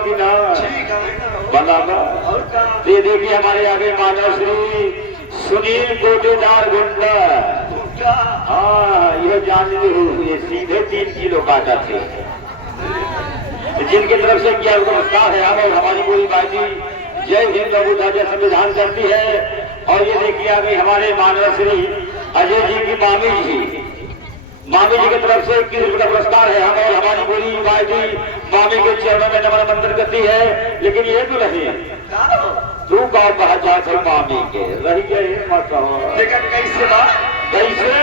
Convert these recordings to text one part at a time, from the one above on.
कि ना बराबर। ये देखिए हमारे आगे मानव श्री सुनील गोटेदार गुंडा। हाँ ये जान ये सीधे 3 किलो काटा थे, जिनकी तरफ से क्या नमस्कार है। हम और हमारी पूरी पार्टी जय हिंद जय संविधान करती है। और ये देखिए अभी हमारे मानव श्री अजय जी की मामी जी की तरफ से 21 रुपये का पुरस्कार है। हम और हमारी पूरी पार्टी मामी के चरणों में नमन मंत्र करती है। लेकिन ये तो नहीं तू गाँव पहचान है मामी के रही गए मत कैसे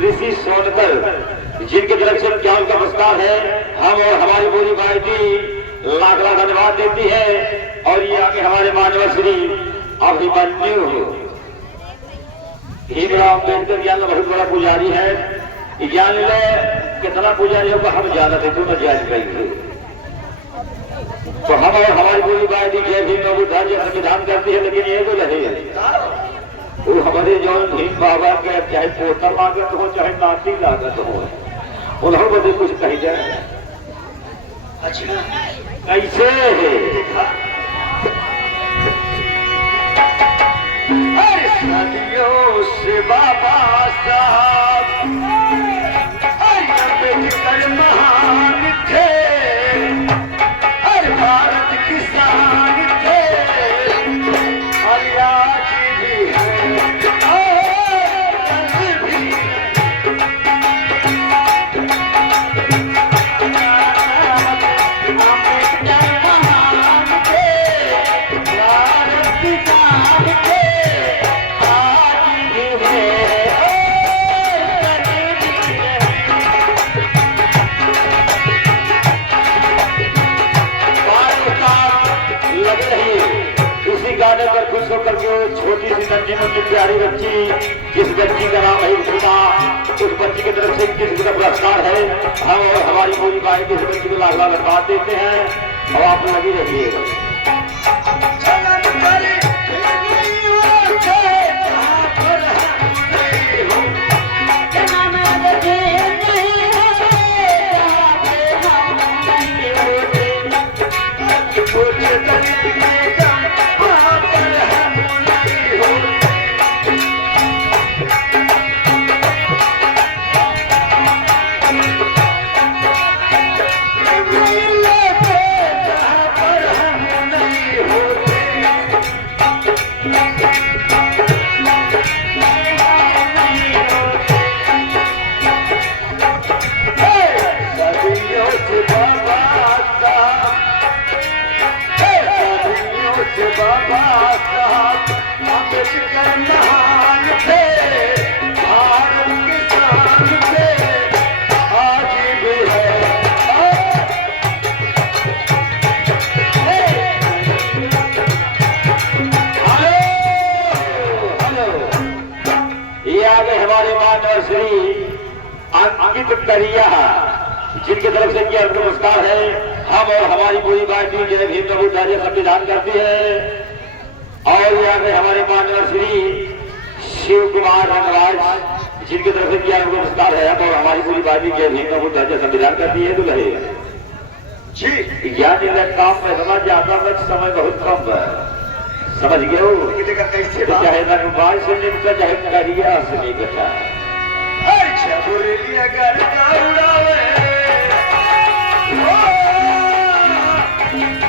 ऋषि सोनकर जिनकी तरफ से ज्ञान का पुरस्कार है। हम और हमारी पूरी पार्टी लाख लाख धन्यवाद देती है। और ये आगे हमारे मानव श्री अभिमन्यु भीमराव अम्बेडकर ज्ञान का बहुत बड़ा पुजारी है। ज्ञान में कितना पुजारियों को हम ज्यादा थे तो न जान पाएंगे। तो हम और हमारी पूरी पार्टी जय भीम जय संविधान करती है। लेकिन ये तो नहीं वो हमारे जो भीम बाबा के चाहे पोता लागत हो चाहे नाती लागत हो उन्होंने मुझे कुछ कही जाए। अच्छा कैसे सदियों से बाबा साहब अम्बेडकर महान थे, हर भारत किसान थे और आज भी है। खुश होकर के छोटी सी नन्ही मुन्नी प्यारी बच्ची जिस बच्ची का नाम है उषा, उस बच्ची की तरफ से 21 का पुरस्कार है। हम और हमारी पूरी पार्टी इस बच्ची को लाख लाख धन्यवाद देते हैं। और आप लगी रहिएगा। अंकित करिया जिनकी तरफ से किया नमस्कार है। हम और हमारी पूरी पार्टी जय भीम जय संविधान करती है। और यहाँ पे हमारे मानव श्री शिव कुमार रंगराज जिनकी तरफ से किया नमस्कार है। हम और हमारी पूरी पार्टी जय भीम जय संविधान करती है। तो रहेगा जी ज्ञान काम में समझ आता तक समय बहुत कम है, समझ गए। चाहे रंगबाज से निकटा चाहे करिया से निकटा। अच्छा बोले अगर उड़ावे